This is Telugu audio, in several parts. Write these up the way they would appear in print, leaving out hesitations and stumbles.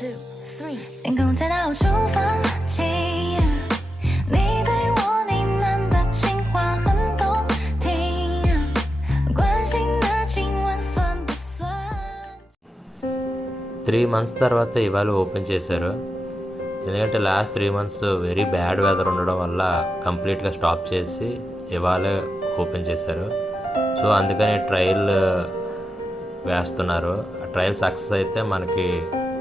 2, 3天空太大我出发起你对我呢喃的情话很动听关心的亲吻算不算 3 months తర్వాత ఇవాళ ఓపెన్ చేశారు. ఎందుకంటే last 3 months very bad weather ఉండడం వల్ల కంప్లీట్గా స్టాప్ చేసి ఇవాళ ఓపెన్ చేశారు. సో అందుకని ట్రయల్ వేస్తున్నారు. ట్రయల్ సక్సెస్ అయితే మనకి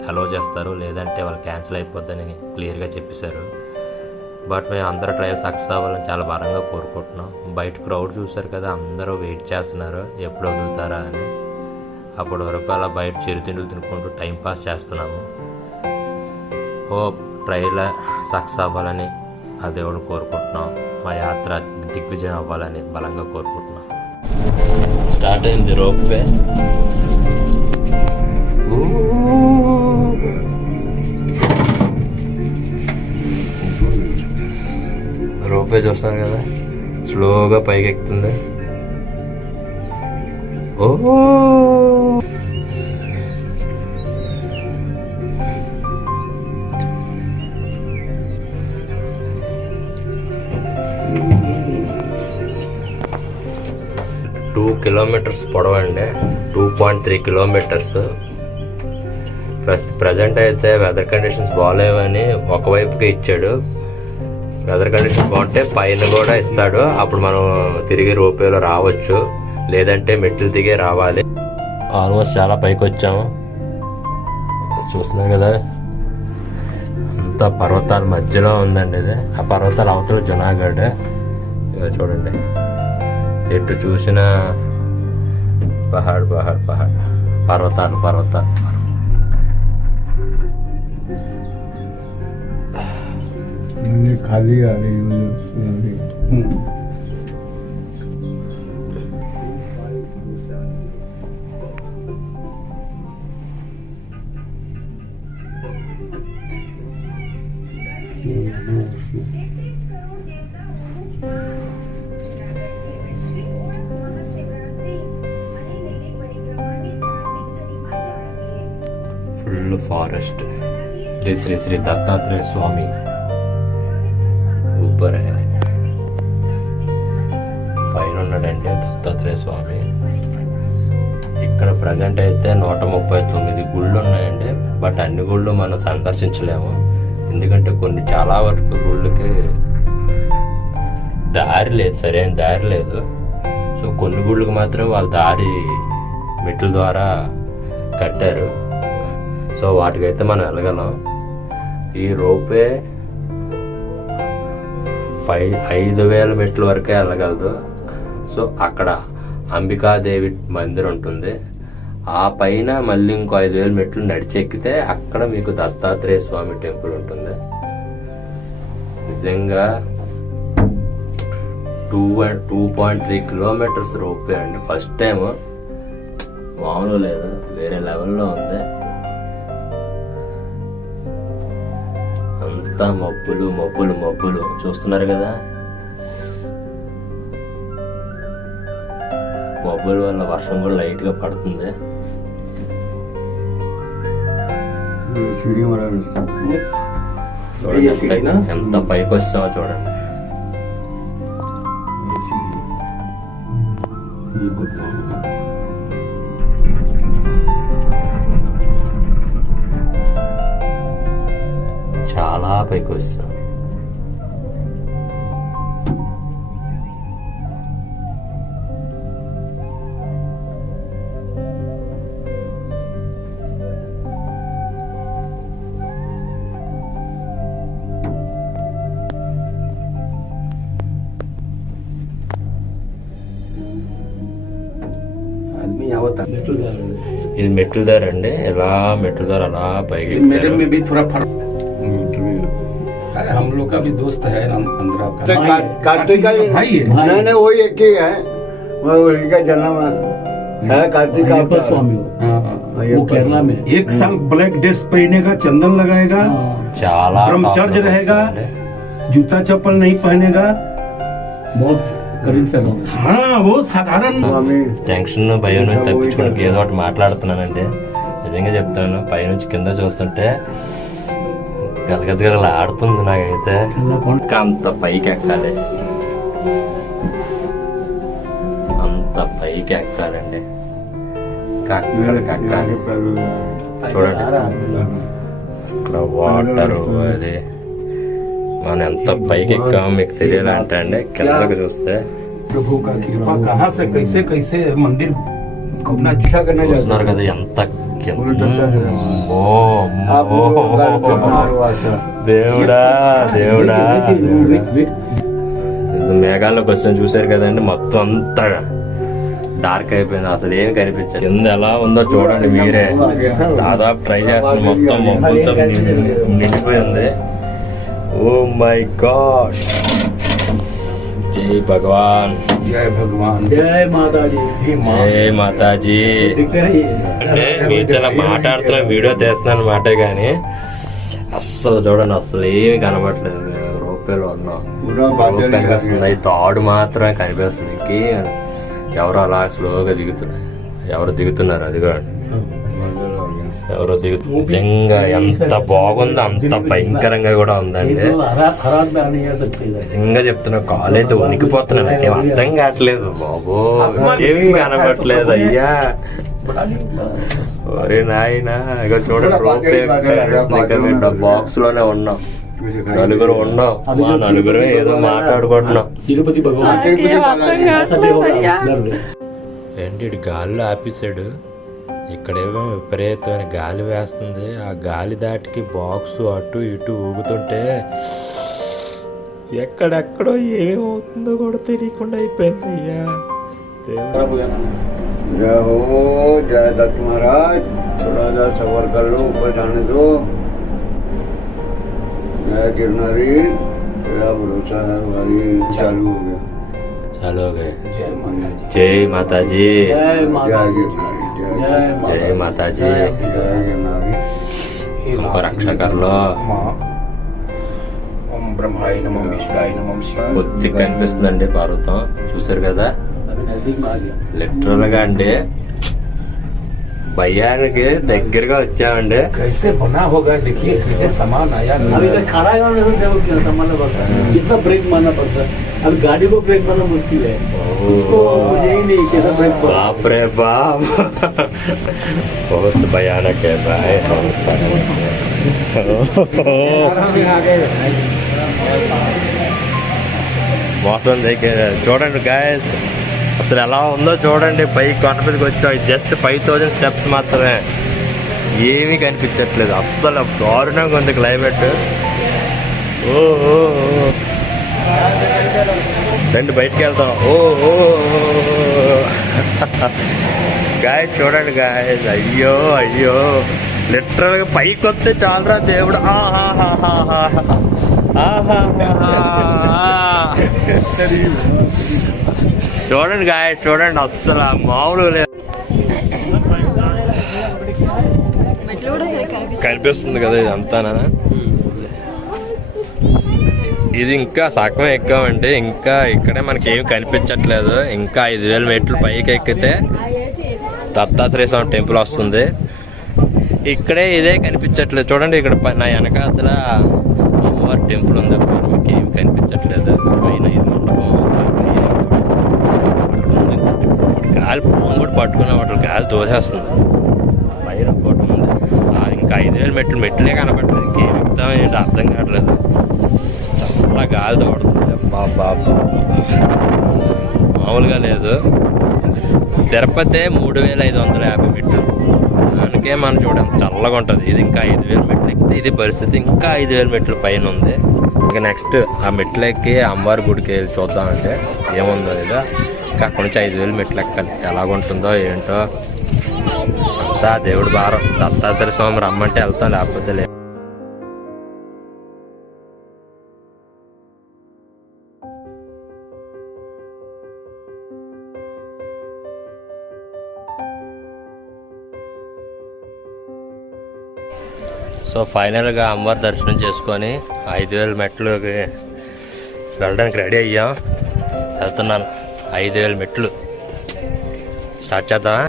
అలౌ చేస్తారు, లేదంటే వాళ్ళు క్యాన్సిల్ అయిపోద్దని క్లియర్గా చెప్పేశారు. బట్ మేము అందరూ ట్రయల్ సక్సెస్ అవ్వాలని చాలా బలంగా కోరుకుంటున్నాం. బయట క్రౌడ్ చూశారు కదా, అందరూ వెయిట్ చేస్తున్నారు ఎప్పుడు వదులుతారా అని. అప్పటి వరకు అలా బయట చిరుతిండులు తినుకుంటూ టైంపాస్ చేస్తున్నాము. హోప్ ట్రయల్ సక్సెస్ అవ్వాలని ఆ దేవుడిని కోరుకుంటున్నాం. మా యాత్ర దిగ్విజయం అవ్వాలని బలంగా కోరుకుంటున్నాం. స్టార్ట్ అయింది రోప్వే. రోప్వే చూస్తారు కదా, స్లోగా పైకి ఎక్కుతుంది. ఓ 2 kilometers పొడవండి, 2.3 kilometers. ప్రజెంట్ అయితే వెదర్ కండిషన్స్ బాగాలేవని ఒకవైపుకి ఇచ్చాడు. వెదర్ కండిషన్స్ బాగుంటే పైన కూడా ఇస్తాడు, అప్పుడు మనం తిరిగి రోప్వేలో రావచ్చు, లేదంటే మెట్లు దిగే రావాలి. ఆల్మోస్ట్ చాలా పైకి వచ్చాము. చూస్తున్నారు కదా, అంతా పర్వతాల మధ్యలో ఉందండి ఇది. ఆ పర్వతాల అవతల జునాగఢ్. ఇక చూడండి, ఎటు చూసిన పహాడ్ పహాడ్ పహాడ్, పర్వతాలు పర్వతాలు. खाली आ रही ఫుల్ ఫారెస్ట్. శ్రీ శ్రీ దత్తాత్రేయ స్వామి ऊपर है, పైన ఉన్నాడండి దత్తాత్రేయ స్వామి. ఇక్కడ ప్రజెంట్ అయితే 139 గుళ్ళు ఉన్నాయండి. బట్ అన్ని గుళ్ళు మనం సందర్శించలేము, ఎందుకంటే కొన్ని చాలా వరకు గుళ్ళకి దారి లేదు, సరైన దారి లేదు. సో కొన్ని గుళ్ళకి మాత్రం వాళ్ళ దారి మెట్ల ద్వారా కట్టారు. సో వాటికైతే మనం వెళ్ళగలం. ఈ రోపే 5,000 మెట్ల వరకే వెళ్ళగలదు. సో అక్కడ అంబికాదేవి మందిర్ ఉంటుంది. ఆ పైన మళ్ళీ ఇంకో 5,000 మెట్లు నడిచెక్కితే అక్కడ మీకు దత్తాత్రేయ స్వామి టెంపుల్ ఉంటుంది. నిజంగా 2.3 kilometers రోపే అండి. ఫస్ట్ టైం, మామూలు లేదు, వేరే లెవెల్లో ఉంది. అంతా మబ్బులు మబ్బులు మబ్బులు చూస్తున్నారు కదా. మబ్బుల వల్ల వర్షం కూడా లైట్ గా పడుతుంది. ఎంత పైకి వస్తామో చూడండి. చాలా పైకి వస్తాం. ఇది మెట్ల దారి అండి. ఎలా మెట్ల దారి అలా పైకి. हम लोग का भी दोस्त है अंदर का कार्तिक का भाई है। नहीं वही एक ही है, वो उनका जन्म है कार्तिक का स्वामी। वो केरला में 1 साल ब्लैक ड्रेस पहनेगा, चंदन लगाएगा, చాలా ब्रह्मचर्य रहेगा, जूता चप्पल नहीं पहनेगा। बहुत करीब से लोग। हाँ, बहुत साधारण టెన్షన్ భయం తప్పించుకోవడానికి ఏదో ఒకటి మాట్లాడుతున్నానండి. నిజంగా చెప్తాను, పైనుంచి కింద చూస్తుంటే గలగల ఆడుతుంది నాకైతే. ఇంకా అంత పైకి ఎక్కాలి, అంత పైకి ఎక్కాలండి. ఎక్కాలి చూడండి, అక్కడ వాటర్, అది మనం ఎంత పైకి ఎక్కామో మీకు తెలియాలంటే అండి కిందకి చూస్తే प्रभु का कृपा कहाँ से कैसे कैसे मंदिर अपना दिखा करना చూస్తున్నారు కదా ఎంత దేవుడా దేవుడా. మేఘాల్లోకి వచ్చాను చూసారు కదండి, మొత్తం అంతా డార్క్ అయిపోయింది, అసలు ఏమి కనిపించదు. కింద ఎలా ఉందో చూడండి మీరే. దాదాపు ట్రై చేస్తాను, మొత్తం మబ్బులతో నిండిపోయింది. ఓ మై గాడ్, జై భగవాన్, जय भगवान, जय माता जी, జై మాతాజీ. అంటే మీతో ఇలా మాట్లాడుతున్నా, వీడియో తీస్తున్నాను మాట, కానీ అస్సలు చూడండి, అసలు ఏమి కనబడట్లేదు. రూపాయలు ఉన్నాం, కనిపిస్తుంది, తాడు మాత్రమే కనిపిస్తుంది. ఇంకేం ఎవరో అలా స్లోగా దిగుతున్నారు, ఎవరు దిగుతున్నారు, అది కూడా ఎవరో దిగుతున్నారు. నిజంగా ఎంత బాగుందో అంత భయంకరంగా కూడా ఉందండి. నిజంగా చెప్తున్నా, కాలేజ్ వణికిపోతున్నా, నాకేం అర్థం కావట్లేదు బాబో, ఏమీ కనబడట్లేదు అయ్యా. ఒరే నాయనా, ఇక చూడండి, బాక్స్ లోనే ఉన్నాం, నలుగురు ఉన్నాం, మా నలుగురు ఏదో మాట్లాడుకుంటున్నాం. ఏంటి గాల్లో ఆపేసాడు, ఇక్కడేమో విపరీతమైన గాలి వేస్తుంది. ఆ గాలి దాటికి బాక్స్ అటు ఇటు ఊగుతుంటే ఎక్కడెక్కడో ఏమేమవుతుందో కూడా తెలియకుండా అయిపోయింది అయ్యా. जय हो, जय दत्त महाराज, थोड़ा सा सबर कर लो, ऊपर जाने दो। जय गिरनारी, तेरा भरोसा है भाई, चालू हो गया, चालू हो गए. जय माता जी, जय माता जी, जय माता जय जी, गिरनारी, जय माता जी. जय गिरनारी. हमको रक्षा कर लो. ओम ब्रह्माय नमः, विष्णुय नमः, शिवाय. కొద్ది కనిపిస్తుందండి పర్వతం, చూసారు కదా. లిటరల్ గా అంటే భయానికి దగ్గరగా వచ్చామండి. कैसे बना होगा देखिए, कैसे सामान आया. अभी तक खड़ा है ना, देखो क्या सामान पड़ता है, कितना ब्रेक मारना पड़ता है. अब गाड़ी को ब्रेक मारना मुश्किल है, उसको मुझे ही नहीं कैसा ब्रेक. बाप रे बाप, बहुत भयानक है भाई. మోసం దగ్గర చూడండి గాయస్, అసలు ఎలా ఉందో చూడండి. పైకి కొండ మీదకి వచ్చాం, జస్ట్ 5000 స్టెప్స్ మాత్రమే, ఏమీ కనిపించట్లేదు. అస్సలు దారుణంగా ఉంది క్లైమేట్. ఓ రండి బయటికి వెళ్తాం. ఓ గాయస్ చూడండి గాయస్, అయ్యో అయ్యో, లిటరల్ గా పైకి వస్తే చాలరా దేవుడు. చూడండి గాయస్, చూడండి, అస్సలు మామూలుగా లేదు. కనిపిస్తుంది కదా ఇదంతానా. ఇది ఇంకా సగం ఎక్కామంటే, ఇంకా ఇక్కడే మనకి ఏమి కనిపించట్లేదు. ఇంకా 5000 మెట్లు పైకి ఎక్కితే దత్తాత్రేయ స్వామి టెంపుల్ వస్తుంది. ఇక్కడే ఇదే కనిపించట్లేదు. చూడండి ఇక్కడ నా వెనకాతల అమ్మవారి టెంపుల్ ఉంది, పైన మీకు ఏమి కనిపించట్లేదు. పైన ఇది మండపం, గాలి ఫోన్ కూడా పట్టుకున్న వాటి గాలి దోసేస్తుంది. పైన ఇంకోటి ఉంది, ఇంకా 5000 మెట్లే కనపడలేదు. ఇంకేం ఎక్కుతాం ఏంటి అర్థం కావట్లేదు, చాలా గాలి తోడుతుంది. బాబా మామూలుగా లేదు. తిరుపతి 3550 మెట్లు, అందుకే మనం చూడండి చల్లగా ఉంటుంది. ఇది ఇంకా 5000 మెట్లు ఎక్కితే ఇది పరిస్థితి. ఇంకా 5000 మెట్లు పైన ఉంది. ఇంకా నెక్స్ట్ ఆ మెట్లు ఎక్కి అమ్మవారి గుడికి వెళ్ళి చూద్దామంటే ఏముందో ఇదో. ఇంకా అక్కడి నుంచి 5000 మెట్లు ఎక్కాలి. ఎలాగుంటుందో ఏంటో అంతా దేవుడు భారం. దత్తాత్రేయ స్వామి రమ్మంటే వెళ్తాం, లేకపోతే లేదు. సో ఫైనల్గా అమ్మవారి దర్శనం చేసుకొని 5000 మెట్లుకి వెళ్ళడానికి రెడీ అయ్యాం. వెళ్తున్నాను 5000 మెట్లు. స్టార్ట్ చేద్దామా?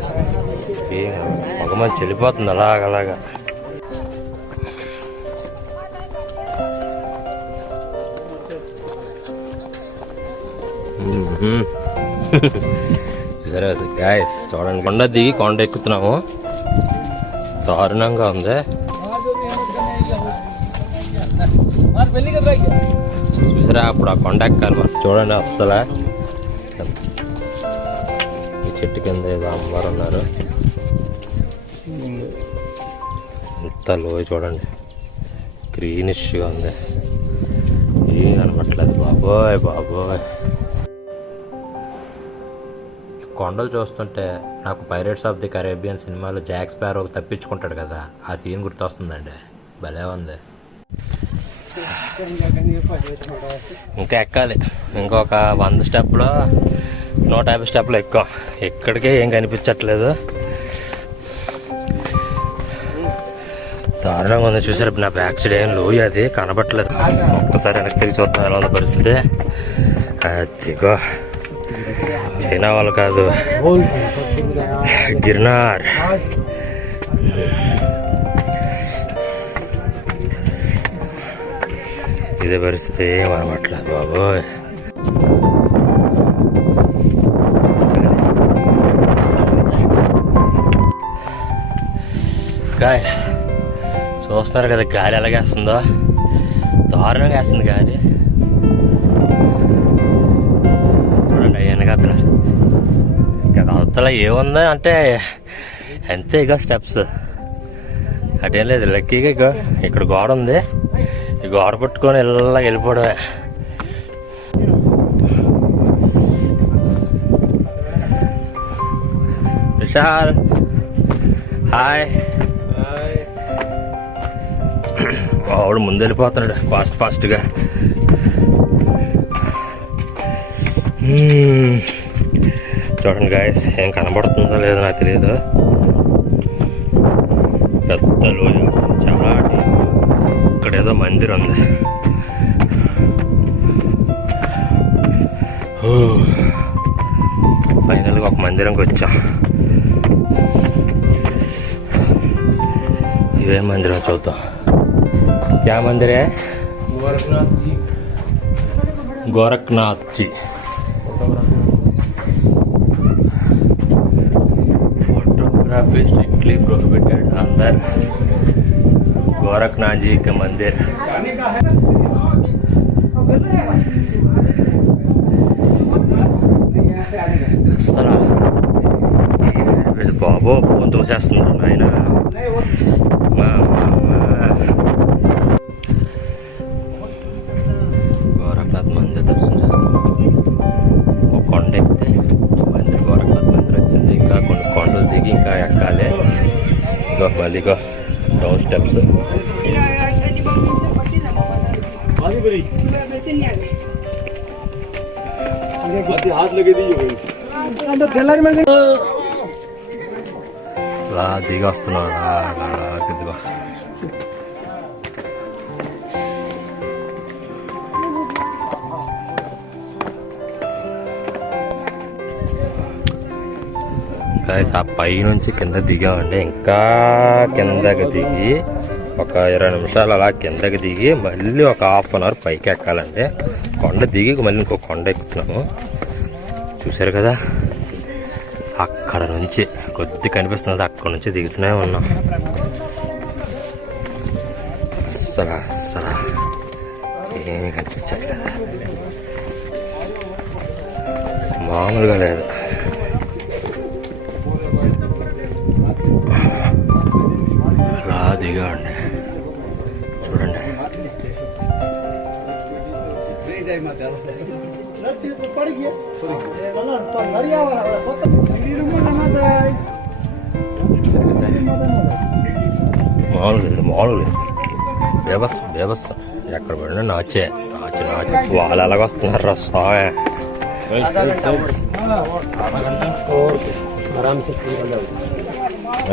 పొగ కొండమంది చెల్లిపోతుంది అలాగలాగా. సరే గాయస్ చూడండి, కొండ దిగి కొండ ఎక్కుతున్నాము. దారుణంగా ఉంది. చూసారా అప్పుడు ఆ కొండ ఎక్కాలి మనం. చూడండి అస్సలు ఈ చెట్టు కింద ఏదో అమ్మవారు ఉన్నారు. ఇంత లోయ చూడండి, గ్రీనిష్గా ఉంది. ఏం కనపట్లేదు బాబోయ్ బాబోయ్. కొండలు చూస్తుంటే నాకు పైరేట్స్ ఆఫ్ ది కరేబియన్ సినిమాలో జాక్ స్పారో తప్పించుకుంటాడు కదా, ఆ సీన్ గుర్తొస్తుందండి. భలే ఉంది. ఇంకా ఎక్కాలి, ఇంకొక 100 స్టెప్లో 150 స్టెప్లో ఎక్కాం. ఎక్కడికే ఏం కనిపించట్లేదు. దారుణంగా ఉంది. చూసారు నా బ్యాక్ సైడ్ ఏం లోయ, అది కనబట్టలేదు. ఒక్కసారి వెనక్కి తిరిగి చూద్దాం ఎలా ఉంది పరిస్థితి. అదిగో చైనా వాళ్ళు కాదు, గిర్నార్. ఇదే పరిస్థితి, ఏమనట్లేదు బాబోయ్. గాయస్ చూస్తున్నారు కదా గాలి ఎలాగేస్తుందో, దారుణంగా వేస్తుంది గాలి. చూడండి అయ్యాను అతల అవతల ఏముందా అంటే అంతే ఇక స్టెప్స్. అటేం లేదు, లక్కీగా ఇక ఇక్కడ గోడ ఉంది, ఈ గోడ పట్టుకొని ఇలా వెళ్ళిపోవడమే. విశాల్ హాయ్. వాడు ముందు వెళ్ళిపోతున్నాడు ఫాస్ట్గా. చూడండి గాయస్, ఏం కనబడుతుందో లేదో నాకు తెలియదు. పెద్ద లోయ, చాలా డీప్. ఇక్కడ ఏదో మందిరం ఉంది. ఫైనల్గా ఒక మందిరంకి వచ్చాం. ఇవే మందిరం చూద్దాం. क्या मंदिर है? Gorakhnath ji. Photography strictly prohibited अंदर गोरखनाथ जी के मंदिर. బాబో ఫోన్ తోసేస్తున్నారు నాయన. గోరఖనాథ్ మందిర్ దర్శనం చేసుకున్నాం. ఒక కొండ ఎక్కితే మందిర్ గోరఖనాథ్ మందిర్ వచ్చింది. ఇంకా కొన్ని కొండలు దిగి ఇంకా ఎక్కాలి. ఇంకా మళ్ళీ డౌన్ స్టెప్స్. అలా దిగి వస్తున్నాడు, దిగి వస్తున్నాడు. గాయస్ ఆ పై నుంచి కింద దిగామండి. ఇంకా కిందకి దిగి ఒక 20 నిమిషాలు అలా కిందకి దిగి మళ్ళీ ఒక ½ అన్ అవర్ పైకి ఎక్కాలండి. కొండ దిగి మళ్ళీ ఇంకో కొండ ఎక్కుతున్నాము. చూసారు కదా, అక్కడ నుంచి కొద్ది కనిపిస్తున్నది, అక్కడ నుంచి దిగుతూనే ఉన్నాం. అసలు ఏమీ కనిపించాలి కదా, మామూలుగా లేదు. అలా దిగండి, చూడండి. మామూలు లేదు, బేబస్ ఎక్కడ పడినా నాచే నాచు వాళ్ళు అలాగ వస్తున్నారు. స్వామి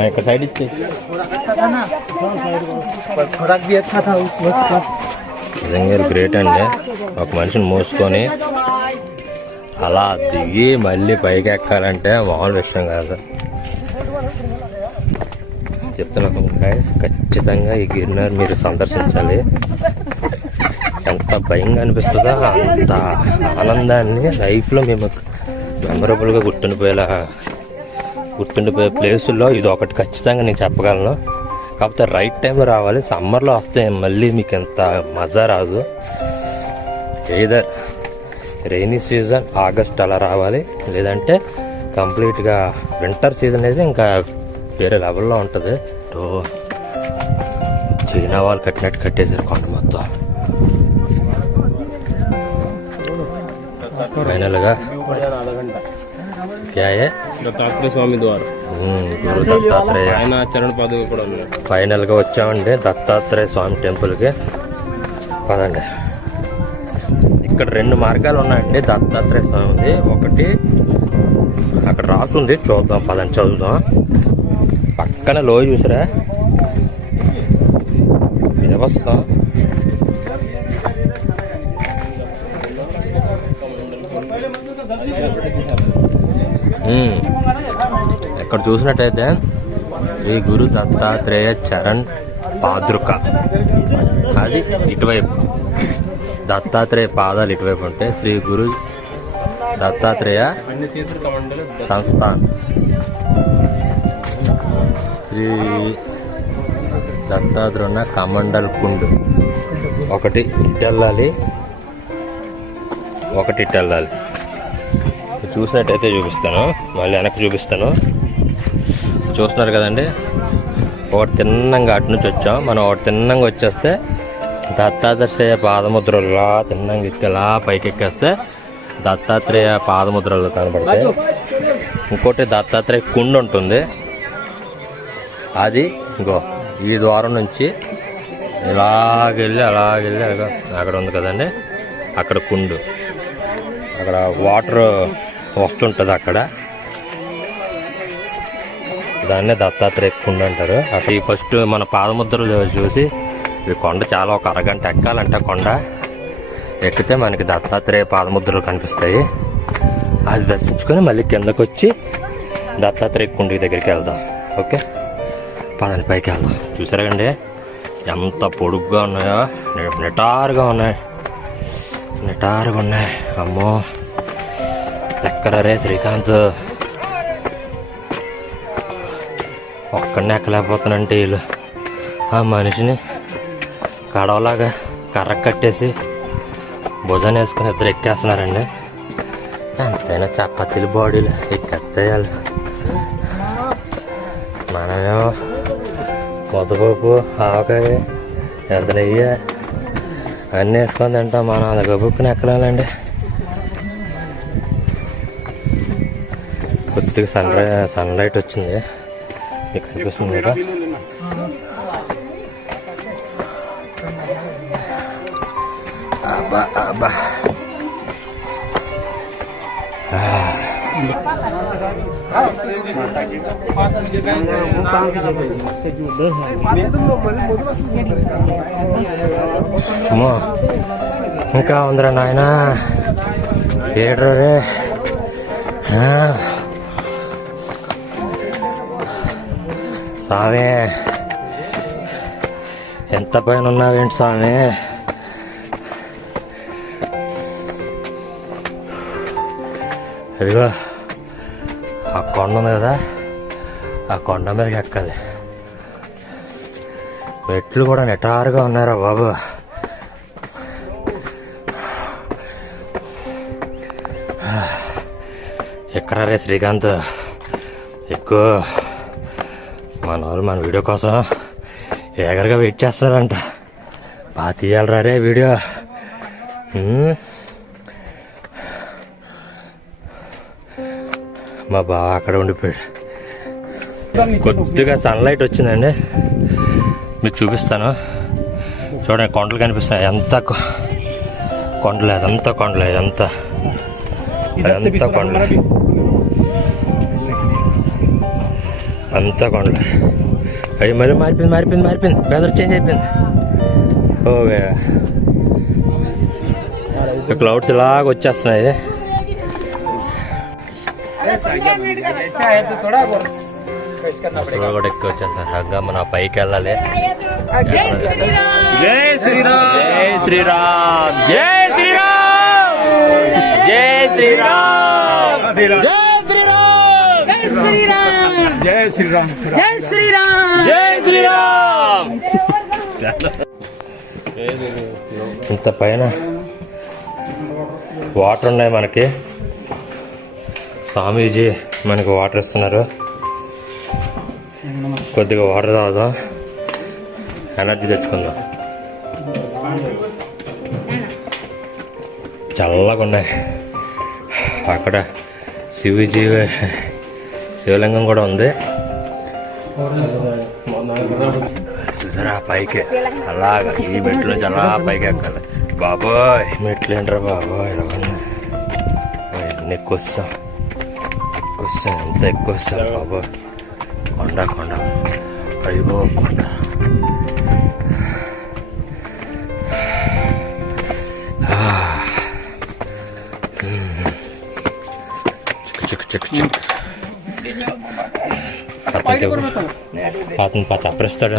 ఇక్కడ సైడ్ ఇచ్చి నిజంగా గ్రేట్ అండి. ఒక మనిషిని మోసుకొని అలా దిగి మళ్ళీ పైకి ఎక్కాలంటే మామూలు విషయం కాదు. చెప్తున్నాను guys, ఖచ్చితంగా ఈ గిర్నర్ మీరు సందర్శించాలి. ఎంత భయంగా అనిపిస్తుందో అంత ఆనందాన్ని లైఫ్లో మేము మెమరబుల్గా గుర్తుండిపోయే ప్లేసుల్లో ఇది ఒకటి ఖచ్చితంగా నేను చెప్పగలను. కాకపోతే రైట్ టైంలో రావాలి. సమ్మర్లో వస్తే మళ్ళీ మీకు ఎంత మజా రాదు. ఏదర్ రైనీ సీజన్ ఆగస్ట్ అలా రావాలి, లేదంటే కంప్లీట్గా వింటర్ సీజన్ అయితే ఇంకా వేరే లెవెల్లో ఉంటుంది. చైనా వాళ్ళు కట్టినట్టు కట్టేసారు కొండ మొత్తం. ఫైనల్గా దత్తాత్రేయ స్వామి ద్వారా గురు దత్తాత్రేయ ఆయన చరణ పాదుక కూడా ఫైనల్గా వచ్చామండి దత్తాత్రేయ స్వామి టెంపుల్కి. పదండి. ఇక్కడ 2 మార్గాలు ఉన్నాయండి దత్తాత్రేయ స్వామిది. ఒకటి అక్కడ రాస్తుంది, చూద్దాం పదండి, చదువుదాం. పక్కన లోయ చూసారా, వ్యవస్థ. ఇక్కడ చూసినట్టయితే శ్రీ గురు దత్తాత్రేయ చరణ్ పాదుక, అది ఇటువైపు. దత్తాత్రేయ పాదాలు ఇటువైపు ఉంటే శ్రీ గురు దత్తాత్రేయ సంస్థాన్, శ్రీ దత్తాత్రేయ కమండల్ కుండ్. ఒకటి ఇటు వెళ్ళాలి, ఒకటి ఇటు వెళ్ళాలి. చూసినట్టయితే చూపిస్తాను, మళ్ళీ వెనక్కి చూపిస్తాను. చూస్తున్నారు కదండి, ఒకటి తిన్నంగా అటు నుంచి వచ్చాం మనం. ఒకటి తిన్నంగా వచ్చేస్తే దత్తాత్రేయ పాదముద్రలా తిన్నంగా ఎక్కేలా పైకి ఎక్కేస్తే దత్తాత్రేయ పాదముద్రలు కనబడతాయి. ఇంకోటి దత్తాత్రేయ కుండ ఉంటుంది, అది ఇంకో ఈ ద్వారం నుంచి ఇలాగెళ్ళి అక్కడ ఉంది కదండి, అక్కడ కుండు, అక్కడ వాటర్ వస్తుంటుంది. అక్కడ దాన్నే దత్తాత్రేయ కుండ అంటారు. అక్కడ ఫస్ట్ మన పాదముద్రలు చూసి ఈ కొండ చాలా ఒక అరగంట ఎక్కాలంటే కొండ ఎక్కితే మనకి దత్తాత్రేయ పాదముద్రలు కనిపిస్తాయి. అది దర్శించుకొని మళ్ళీ కిందకు వచ్చి దత్తాత్రేయ కుండ దగ్గరికి వెళ్దాం. ఓకే పదని పైకి వెళ్దాం. చూసారా అండి ఎంత పొడుగ్గా ఉన్నాయో, నిటారుగా ఉన్నాయి. అమ్మో ఎక్కడరే శ్రీకాంత్, ఒక్కడిని ఎక్కలేకపోతానంటే వీళ్ళు ఆ మనిషిని కడవలాగా కర్ర కట్టేసి భుజాన్ని వేసుకుని ఇద్దరు ఎక్కేస్తున్నారండి. ఎంతైనా చపాతీలు బాడీలు ఎక్కేయాలి. మనమేమో ముద్దపప్పు, ఆవకాయ, ఎంత నెయ్యి అన్నీ వేసుకొని తింటాం. మనం అది గబుక్కుని ఎక్కడాలండి. కొద్దిగా సన్లైట్ వచ్చింది, మీకు కనిపిస్తుంది కదా. అబ్బా అమ్మో ఇంకా ఉందిరా నాయన, ఏడ్రా రే. స్వామి ఎంత పైన ఉన్నావేంటి స్వామి? అదిగో ఆ కొండ ఉంది కదా, ఆ కొండ మీదకి ఎక్కాలి. మెట్లు కూడా నిటారుగా ఉన్నారా బాబు. ఎక్కరా రే శ్రీకాంత్, ఎక్కువ మన వాళ్ళు మన వీడియో కోసం ఏగరగా వెయిట్ చేస్తారంట. బాగా తీయాలరా రే వీడియో. మా బావ అక్కడ ఉండిపోయాడు. కొద్దిగా సన్లైట్ వచ్చిందండి, మీకు చూపిస్తాను. చూడండి కొండలు కనిపిస్తాయి. ఎంత కొండలే, అదంతా కొండలే, అదంతా కొండలే, అంతా కొండలే. అవి మళ్ళీ మారిపోయింది, వెదర్ చేంజ్ అయిపోయింది. ఓకే క్లౌడ్స్ ఇలాగ వచ్చేస్తున్నాయి. ముసలి కూడా ఎక్కువ వచ్చేస్తారు హగ్గా మన పైకి వెళ్ళాలి. జై శ్రీరామ్ జై శ్రీరామ్ జై శ్రీరామ్ జై శ్రీరామ్ జై శ్రీరామ్ జై శ్రీరామ్ జై శ్రీరామ్ జై శ్రీరామ్ జై శ్రీరామ్. ఇంత పైన వాటర్ ఉన్నాయి మనకి. స్వామీజీ మనకి వాటర్ ఇస్తున్నారు. కొద్దిగా వాటర్ తాగుదాం, ఎనర్జీ తెచ్చుకుందాం. చల్లగా ఉన్నాయి. అక్కడ శివలింగం కూడా ఉంది. చూసారా పైకి అలాగా ఈ మెట్లు నుంచి అలా పైకి ఎక్కాలి. బాబోయ్ మెట్లు ఏంట్రా బాబోయ్, ఎక్కువ వస్తాం ఎంత ఎక్కువ వస్తాం బాబోయ్. కొండ కొండ అయ్యో కొండ. అతను చప్పరిస్తాడు.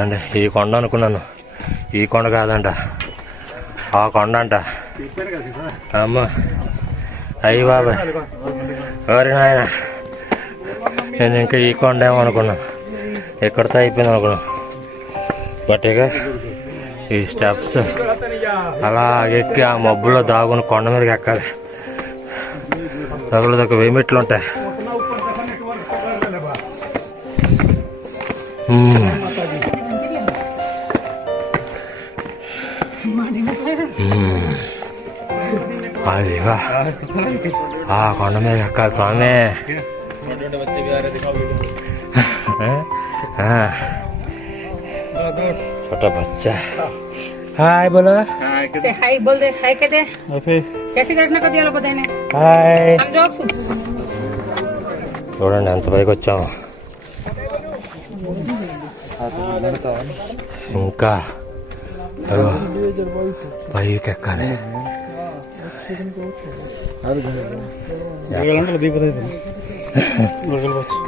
అండి ఈ కొండ అనుకున్నాను, ఈ కొండ కాదంట, ఆ కొండ అంట. అమ్మ అయ్యి బాబాయ్, ఎవరి నాయన, నేను ఇంకా ఈ కొండ ఏమో అనుకున్నాను, ఎక్కడితో అయిపోయింది అనుకున్నాను. బట్ ఇక ఈ స్టెప్స్ అలా ఎక్కి ఆ మబ్బులో దాగుని కొండ మీదకి ఎక్కాలి. తగులదొక 1000 మెట్లు ఉంటాయి. అదిగా ఆ కొండ మీద ఎక్కాలి స్వామి. छोटा बच्चा हाय बोलो से हाय बोल दे. हाय कहते कैसे कृष्ण को दिया बताने హాయ్. हम जोक చూడండి ఎంత పైకి వచ్చాము. ఇంకా అదిగో పైకి ఎక్కాలి.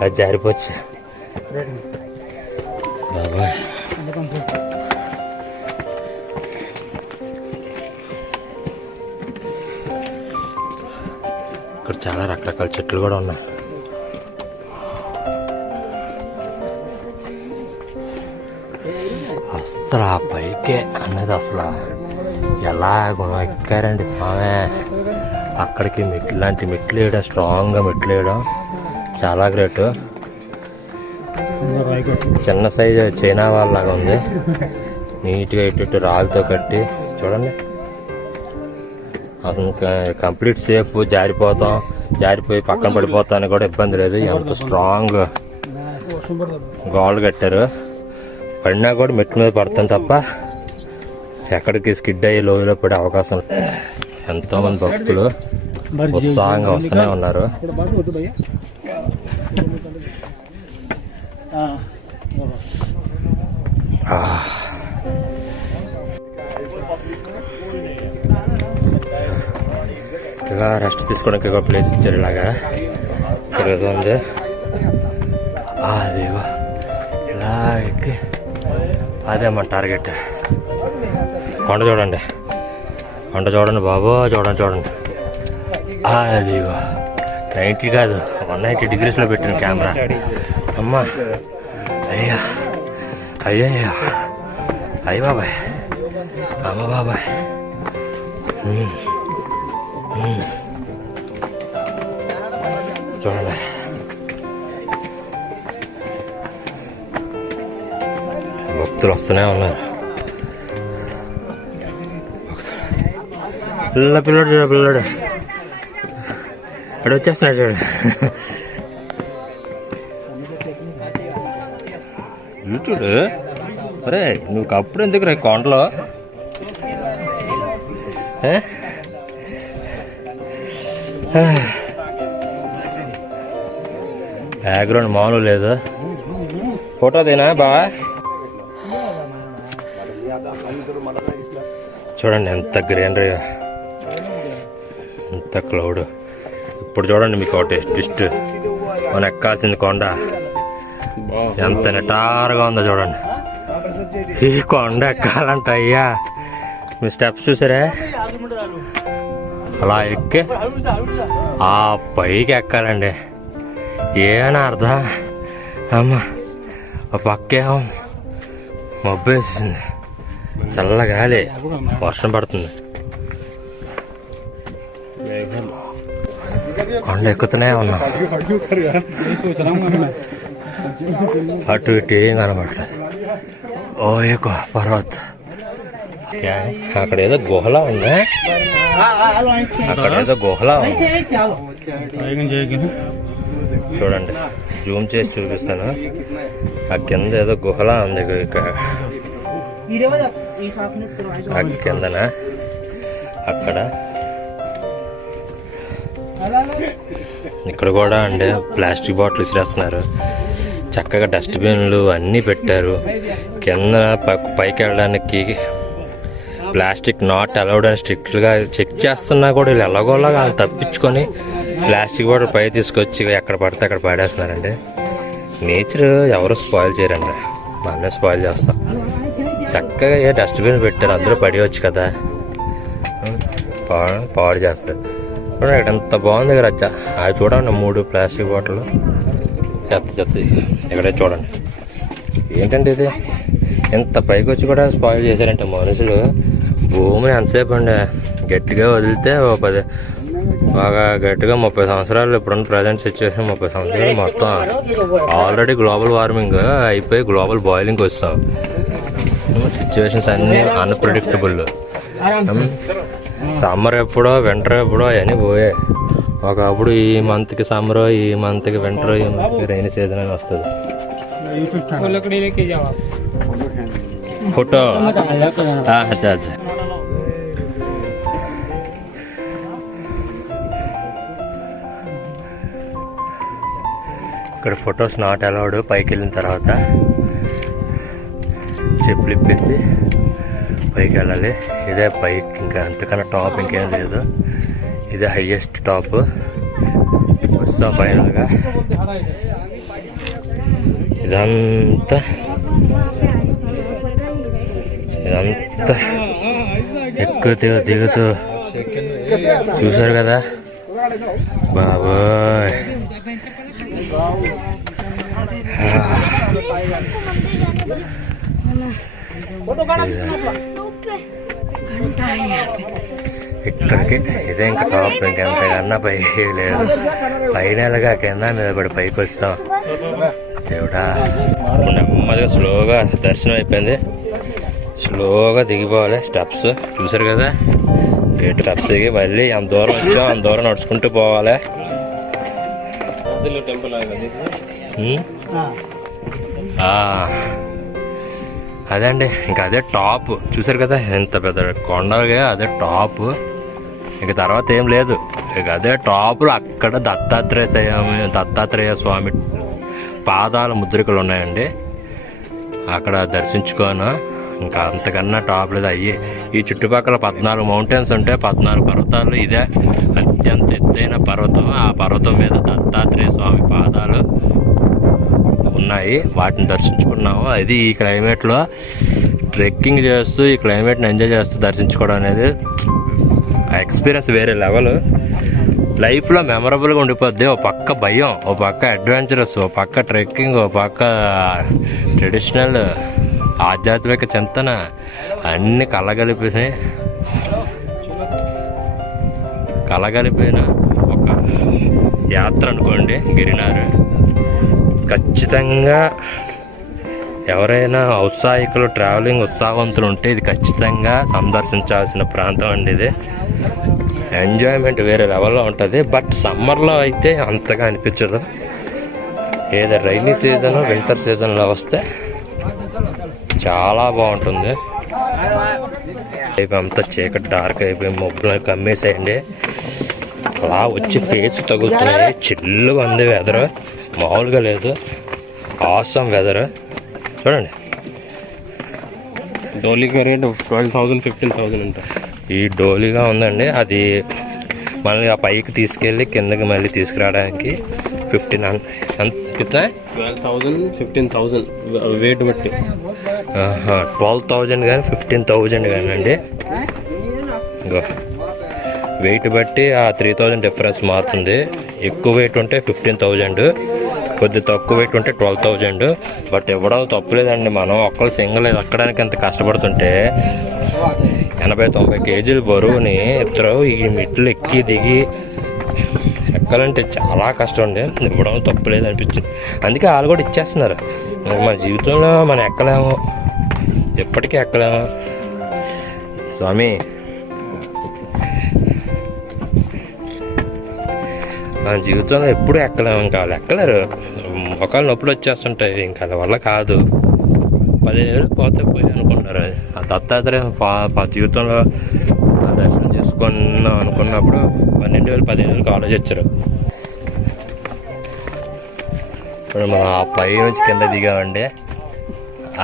అది జారిపోవచ్చు బాబాయ్. ఇక్కడ చాలా రకరకాల చెట్లు కూడా ఉన్నాయి. అసలు ఆ పైకే అన్నది అసలు ఎలా ఎక్కారండి స్వామి. అక్కడికి ఇలాంటి మెట్లు వేయడం, స్ట్రాంగ్గా మెట్లు వేయడం చాలా గ్రేట్. చిన్న సైజు చైనా వాళ్ళలాగా ఉంది. నీట్గా ఇటు రాళ్ళతో కట్టి చూడండి. అసలు కంప్లీట్ సేఫ్. జారిపోయి పక్కన పడిపోతానికి కూడా ఇబ్బంది లేదు. ఎంత స్ట్రాంగ్ గోడలు కట్టారు. పడినా కూడా మెట్ల మీద పడతాను తప్ప ఎక్కడికి స్కిడ్ అయ్యి లోయలో పడే అవకాశం. ఎంతోమంది భక్తులు ఉత్సాహంగా వస్తూనే ఉన్నారు. ఇలా రెస్ట్ తీసుకోవడానికి ఒక ప్లేస్ ఇచ్చారు. ఇలాగా ఇక్కడ ఏదో ఉంది. అదేగో ఇలా ఎక్కి అదే మన టార్గెట్. కొండ చూడండి, కొండ చూడండి బాబు, చూడండి. అదిగో 90 కాదు 190 degrees పెట్టిన కెమెరా. అమ్మా అయ్యా అయ్యయ్యా అయ్య బాబాయ్, అమ్మ బాబాయ్. చూడండి భక్తులు వస్తూనే ఉన్నారు. పిల్లడు అక్కడ వచ్చేస్తున్నాడు చూడండి. చూడు అరే నువ్వు అప్పుడు ఎందుకు రా కొండలో? బ్యాక్గ్రౌండ్ మామూలు లేదు. ఫోటోదేనా బాగా? చూడండి ఎంత గ్రీనరీ, ఎంత క్లౌడ్. ఇప్పుడు చూడండి మీకు ఒకటి ట్విస్ట్, మనం ఎక్కాల్సింది కొండ ఎంత నిటారుగా ఉందో చూడండి. ఈ కొండ ఎక్కాలంట అయ్యా, మీ స్టెప్స్ చూసారే అలా ఎక్కి ఆ పైకి ఎక్కాలండి. ఏమైనా అర్థం అమ్మ, ఆ పక్కేమో మబ్బు వేసింది, చల్ల గాలి, వర్షం పడుతుంది. కొండ ఎక్కుతూనే ఉన్నాం, అటు ఇటు ఏం కనబడలేదు. ఓ ఎక్కువ పర్వత్, అక్కడ ఏదో గుహలా ఉంది, అక్కడ ఏదో గుహలా ఉంది చూడండి. జూమ్ చేసి చూపిస్తాను. ఆ కింద ఏదో గుహలా ఉంది, ఆ కిందన అక్కడ. ఇక్కడ కూడా అండి ప్లాస్టిక్ బాటిల్ విసిరేస్తున్నారు. చక్కగా డస్ట్బిన్లు అన్నీ పెట్టారు. కింద పైకి వెళ్ళడానికి ప్లాస్టిక్ నాట్ అలౌడ్ అని స్ట్రిక్ట్గా చెక్ చేస్తున్నా కూడా వీళ్ళు ఎలాగోలాగా తప్పించుకొని ప్లాస్టిక్ బాటిల్ పై తీసుకొచ్చి ఎక్కడ పడితే అక్కడ పడేస్తున్నారండి. నేచర్ ఎవరు స్పాయిల్ చేయరండి, మనమే స్పాయిల్ చేస్తాం. చక్కగా ఏ డస్ట్బిన్ పెట్టారు, అందరూ పడేయచ్చు కదా, పాడు చేస్తారు. చూడండి ఇక్కడ ఎంత బాగుంది కదా. అవి చూడండి 3 ప్లాస్టిక్ బాటిల్ చెత్త ఇక్కడే చూడండి. ఏంటంటే ఇది ఎంత పైకి వచ్చి కూడా స్పాయిల్ చేశారంటే మనుషులు. భూమిని ఎంతసేపు అండి గట్టిగా వదిలితే బాగా గట్టిగా 30 సంవత్సరాలు, ఇప్పుడున్న ప్రజెంట్ సిచ్యువేషన్ 30 సంవత్సరాలు మొత్తం ఆల్రెడీ గ్లోబల్ వార్మింగ్ అయిపోయి గ్లోబల్ బాయిలింగ్ వస్తాం. సిచ్యువేషన్స్ అన్నీ అన్ప్రెడిక్టబుల్. సమ్మర్ ఎప్పుడో వింటర్ ఎప్పుడో అవన్నీ పోయాయి. ఒకప్పుడు ఈ మంత్కి సమ్మర్, ఈ మంత్కి వింటర్, ఈ మంత్కి రైనీ సీజన్ అని వస్తుంది. ఫోటో ఇక్కడ ఫొటోస్ నాట్ అలౌడ్. పైకి వెళ్ళిన తర్వాత చెప్పులు ఇప్పేసి పైకి వెళ్ళాలి. ఇదే పైకి, ఇంకా అంతకన్నా టాప్ ఇంకేం లేదు. ఇదే హైయెస్ట్ టాప్. వస్తాం ఫైనల్గా. ఇదంతా ఎక్కుతూ దిగుతూ చూసారు కదా బాబోయ్. ఇక్కడికి ఇదే ఇంకా టాప్, ఇంకెంతకన్నా పైకి లేదు. ఫైనల్గా కింద మీద పడి పైకి వస్తాం. దేవుడా, నెమ్మదిగా స్లోగా దర్శనం అయిపోయింది. స్లోగా దిగిపోవాలి. స్టెప్స్ చూసారు కదా, స్టెప్స్ దిగి మళ్ళీ అంత దూరం వచ్చాం, అంత దూరం నడుచుకుంటూ పోవాలి. అదండి ఇంకా అదే టాప్. చూసారు కదా ఎంత పెద్ద కొండగా, అదే టాప్. ఇక తర్వాత ఏం లేదు, ఇక అదే టాప్లో అక్కడ దత్తాత్రేయ స్వామి పాదాల ముద్రికలు ఉన్నాయండి. అక్కడ దర్శించుకోను. ఇంకా అంతకన్నా టాప్ లేదు. అయ్యి ఈ చుట్టుపక్కల 14 మౌంటైన్స్ ఉంటాయి, 14 పర్వతాలు. ఇదే అత్యంత ఎత్తైన పర్వతం. ఆ పర్వతం మీద దత్తాత్రేయ స్వామి పాదాలు ఉన్నాయి. వాటిని దర్శించుకున్నాము. అది ఈ క్లైమేట్లో ట్రెక్కింగ్ చేస్తూ, ఈ క్లైమేట్ని ఎంజాయ్ చేస్తూ దర్శించుకోవడం అనేది ఆ ఎక్స్పీరియన్స్ వేరే లెవెల్. లైఫ్లో మెమరబుల్గా ఉండిపోద్ది. ఓ పక్క భయం, ఓ పక్క అడ్వెంచరస్, ఓ పక్క ట్రెక్కింగ్, ఓ పక్క ట్రెడిషనల్, ఆధ్యాత్మిక చింతన అన్నీ కలగలిపిన ఒక యాత్ర అనుకోండి గిరినారు. ఖచ్చితంగా ఎవరైనా ఔత్సాహికులు, ట్రావెలింగ్ ఉత్సాహవంతులు ఉంటే ఇది ఖచ్చితంగా సందర్శించాల్సిన ప్రాంతం అండి. ఇది ఎంజాయ్మెంట్ వేరే లెవెల్లో ఉంటుంది. బట్ సమ్మర్లో అయితే అంతగా అనిపించదు. ఏదో రైనీ సీజన్, వింటర్ సీజన్లో వస్తే చాలా బాగుంటుంది. అంతా చీకటి డార్క్ అయిపోయి మబ్బులు కమ్మేసేయండి. అలా వచ్చి ఫేస్ తగులుతున్నాయి. చిల్లుగా ఉంది వెదర్, మామూలుగా లేదు. ఆసమ్ వెదర్ చూడండి. డోలీ కా రేట్ 12,000 15,000 అంట. ఈ డోలీగా ఉందండి, అది మళ్ళీ ఆ పైకి తీసుకెళ్ళి కిందకి మళ్ళీ తీసుకురావడానికి 1500 12,000 15,000 వెయిట్ బట్టి. 12,000 కానీ 15,000 కానీ అండి. ఇంకో వెయిట్ బట్టి ఆ 3,000 డిఫరెన్స్ మారుతుంది. ఎక్కువ వెయిట్ ఉంటే 15,000, కొద్ది తక్కువ వెయిట్ ఉంటే 12,000. బట్ ఇవ్వడం తప్పులేదండి. మనం ఒక్కరు సింగిల్ ఎక్కడానికి ఎంత కష్టపడుతుంటే 80-90 కేజీలు బరువుని ఇద్దరు ఈ మెట్లు ఎక్కి దిగి ఎక్కాలంటే చాలా కష్టం అండి. ఇవ్వడం తప్పులేదు అనిపించింది. అందుకే వాళ్ళు కూడా ఇచ్చేస్తున్నారు. మన జీవితంలో మనం ఎక్కలేము, ఎప్పటికీ ఎక్కలేము. స్వామి మన జీవితంలో ఎప్పుడు ఎక్కలేము. ఇంకా వాళ్ళు ఎక్కలేరు, ఒకవేళ నొప్పులు వచ్చేస్తుంటాయి. ఇంకా వాళ్ళ వల్ల కాదు. 15,000 పోతే పోయి అనుకుంటారు. ఆ దత్తాత్రేయ జీవితంలో ఆ దర్శనం చేసుకున్నాం అనుకున్నప్పుడు 12,000 15,000 ఆలోచించారు. ఇప్పుడు మనం ఆ పై నుంచి కింద దిగామండి.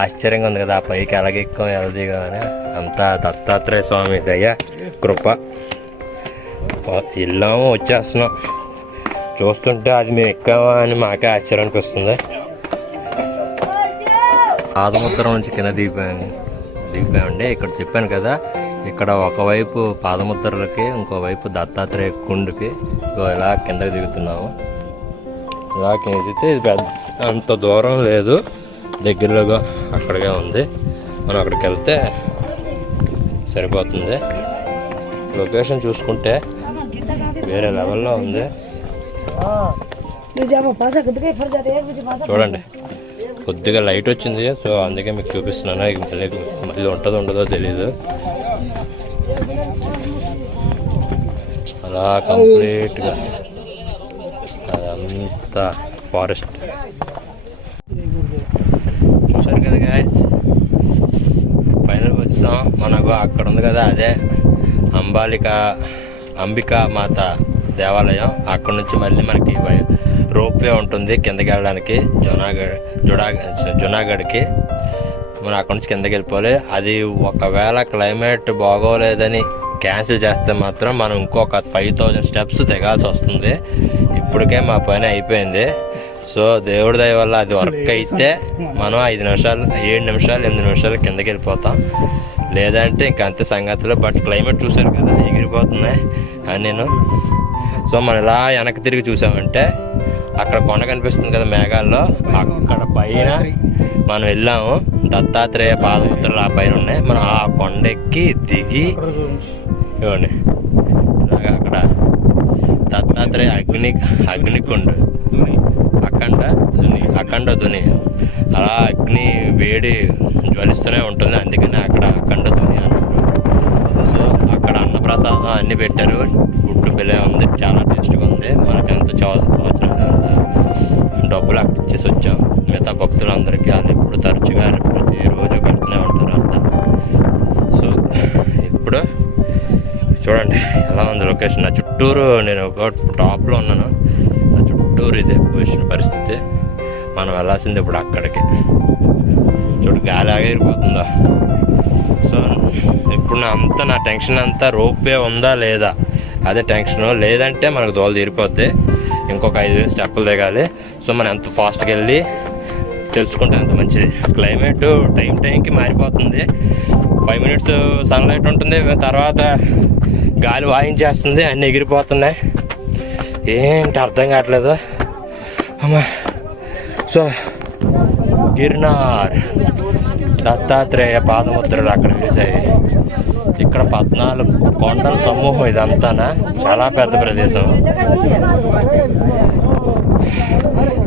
ఆశ్చర్యంగా ఉంది కదా, ఆ పైకి ఎలాగ ఎక్కాం ఎలా దిగామని. అంతా దత్తాత్రేయ స్వామి దయ కృప. వెళ్ళాము, వచ్చేస్తున్నాం. చూస్తుంటే అది మేము ఎక్కామా అని మాకే ఆశ్చర్యం అనిపిస్తుంది. పాదముద్ర నుంచి కింద దిగిపోయామండి. ఇక్కడ చెప్పాను కదా, ఇక్కడ ఒకవైపు పాదముద్రలకి ఇంకోవైపు దత్తాత్రేయ కుండుకి ఇలా కిందకి దిగుతున్నాము. ఇలా కింద దిగితే ఇది పెద్ద అంత దూరం లేదు, దగ్గరలోగా అక్కడికే ఉంది. మనం అక్కడికి వెళ్తే సరిపోతుంది. లొకేషన్ చూసుకుంటే వేరే లెవెల్లో ఉంది. చూడండి, కొద్దిగా లైట్ వచ్చింది, సో అందుకే మీకు చూపిస్తున్నాను. మళ్ళీ ఉంటుందో ఉండదో తెలీదు. అలా కంప్లీట్గా అదంతా ఫారెస్ట్. చూసారు కదా గాయస్, ఫైనల్గా వచ్చాం. మనకు అక్కడ ఉంది కదా, అదే అంబికా మాత దేవాలయం. అక్కడ నుంచి మళ్ళీ మనకి రోప్వే ఉంటుంది కిందకి వెళ్ళడానికి జునాగఢ్కి. మనం అక్కడ నుంచి కిందకి వెళ్ళిపోవాలి. అది ఒకవేళ క్లైమేట్ బాగోలేదని క్యాన్సిల్ చేస్తే మాత్రం మనం ఇంకొక 5,000 స్టెప్స్ దిగాల్సి వస్తుంది. ఇప్పటికే మా పని అయిపోయింది. సో దేవుడి దయ వల్ల అది వర్క్ అయితే మనం 5 నిమిషాలు 7 నిమిషాలు 8 నిమిషాలు కిందకి వెళ్ళిపోతాం. లేదంటే ఇంకా అంతే సంగతులు. బట్ క్లైమేట్ చూసారు కదా, ఎగిరిపోతున్నాయి అని నేను. సో మనం ఇలా వెనక్కి తిరిగి చూసామంటే అక్కడ కొండ కనిపిస్తుంది కదా మేఘాల్లో, అక్కడ పైన మనం వెళ్ళాము. దత్తాత్రేయ పాదముద్రలు ఆ పైన ఉన్నాయి. మనం ఆ కొండ ఎక్కి దిగి ఇవ్వండి ఇలాగా అక్కడ దత్తాత్రేయ అగ్నికుండ అఖండ ధుని అలా అగ్ని వేడి జ్వలిస్తూనే ఉంటుంది. అందుకని అక్కడ అఖండ ధుని అన్నారు. సో అక్కడ అన్నప్రసాదం అన్నీ పెట్టారు. ఫుడ్ బిలే ఉంది, చాలా టేస్ట్గా ఉంది. మనకి ఎంత తోచిన డబ్బులు అక్కడ ఇచ్చేసి వచ్చాం. మిగతా భక్తులందరికీ వాళ్ళు ఇప్పుడు తరచుగా ప్రతిరోజు కడుతూనే ఉంటారు అంట. సో ఇప్పుడు చూడండి ఎలా ఉంది లొకేషన్. నా చుట్టూరు నేను ఒక టాప్లో ఉన్నాను, నా చుట్టూరు ఇదే పొజిషన్ పరిస్థితి. మనం వెళ్ళాల్సింది ఇప్పుడు అక్కడికి. చూడు గాలి ఆగిరిపోతుందా. సో ఇప్పుడు నా టెన్షన్ అంతా రోప్వే ఉందా లేదా అదే టెన్షన్. లేదంటే మనకు దోలు తీరిపోద్ది. ఇంకొక 5 స్టెప్పులు దిగాలి. సో మనం ఎంత ఫాస్ట్గా వెళ్ళి తెలుసుకుంటే అంత మంచిది. క్లైమేట్ టైంకి మారిపోతుంది. 5 మినిట్స్ సన్లైట్ ఉంటుంది, తర్వాత గాలి వాయించేస్తుంది, అన్నీ ఎగిరిపోతున్నాయి. ఏంటి అర్థం కావట్లేదు అమ్మా. సో గిర్నార్ దత్తాత్రేయ పాదముద్రలు అక్కడ వేసాయి. ఇక్కడ 14 కొండల సమూహం ఇదంతానా, చాలా పెద్ద ప్రదేశం.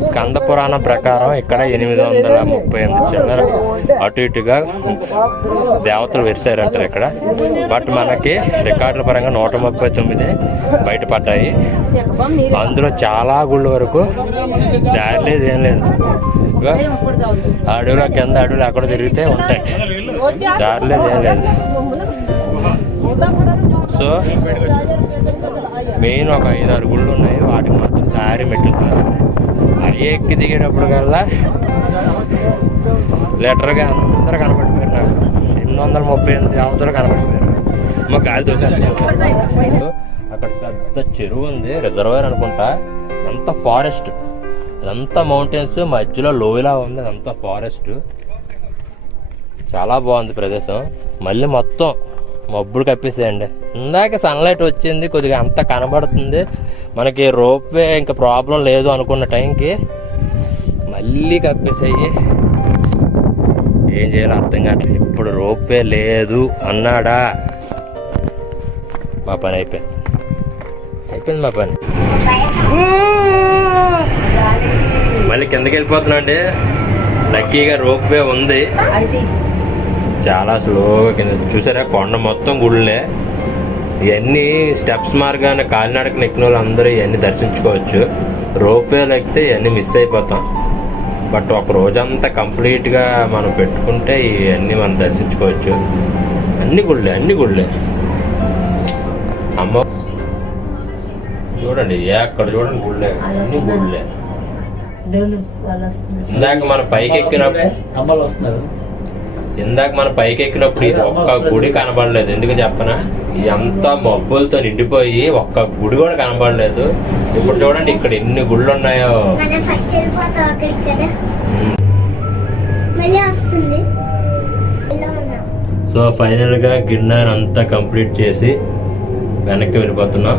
స్కంద పురాణం ప్రకారం ఇక్కడ 838 చిల్లర అటు ఇటుగా దేవతలు వెరిసారంటారు ఇక్కడ. బట్ మనకి రికార్డుల పరంగా 139 బయటపడ్డాయి. అందులో చాలా గుళ్ళ వరకు దారి లేదు, ఏం లేదు. అడవుల కింద అడవులు అక్కడ తిరిగితే ఉంటాయి, దారి లేదు, ఏం లేదు. సో మెయిన్ ఒక 5-6 గుళ్ళు ఉన్నాయి. వాటికి మాత్రం దారి మెట్టుతారు. అవి ఎక్కి దిగేటప్పుడు కల్లా లీటర్గా అందరూ కనపడిపోయారు నాకు. 1938 అవతల కనబడిపోయారు. మా గాలి దోసేస్తాం. అక్కడ పెద్ద చెరువు ఉంది, రిజర్వాయర్ అనుకుంటా. అంతా ఫారెస్ట్, అదంతా మౌంటైన్స్, మధ్యలో లోయలా ఉంది, అదంతా ఫారెస్ట్. చాలా బాగుంది ప్రదేశం. మళ్ళీ మొత్తం మబ్బులు కప్పేసేయండి. ఇందాక సన్లైట్ వచ్చింది, కొద్దిగా అంతా కనబడుతుంది మనకి. రోప్వే ఇంకా ప్రాబ్లం లేదు అనుకున్న టైంకి మళ్ళీ కప్పేసాయి. ఏం చేయాలో అర్థం కావట్లేదు. ఇప్పుడు రోప్వే లేదు అన్నాడా, మా పని అయిపోయింది మా పని. మళ్ళీ కిందకి వెళ్ళిపోతున్నా అండి. లక్కీగా రోప్వే ఉంది. చాలా స్లోగా కింద చూసారా, కొండ మొత్తం గుళ్ళే. ఇవన్నీ స్టెప్స్ మార్గాన్ని కాలినడకన ఎక్కిన వాళ్ళు అందరూ ఇవన్నీ దర్శించుకోవచ్చు. రోప్వేలు ఎక్కితే ఇవన్నీ మిస్ అయిపోతాం. బట్ ఒక రోజంతా కంప్లీట్గా మనం పెట్టుకుంటే ఇవన్నీ మనం దర్శించుకోవచ్చు. అన్ని గుళ్ళే. అమ్మ చూడండి, ఎక్కడ చూడండి గుళ్ళే, అన్ని గుళ్ళే. ఇందాక మనం పైకి ఎక్కినప్పుడు అమ్మలు వస్తున్నారు. ఇది ఒక్క గుడి కనబడలేదు. ఎందుకు చెప్పనా, ఇదంతా మబ్బులతో నిండిపోయి ఒక్క గుడి కూడా కనబడలేదు. ఇప్పుడు చూడండి ఇక్కడ ఎన్ని గుళ్ళు ఉన్నాయో. సో ఫైనల్ గా గిన్నెర్ అంతా కంప్లీట్ చేసి వెనక్కి వెళ్ళిపోతున్నాం.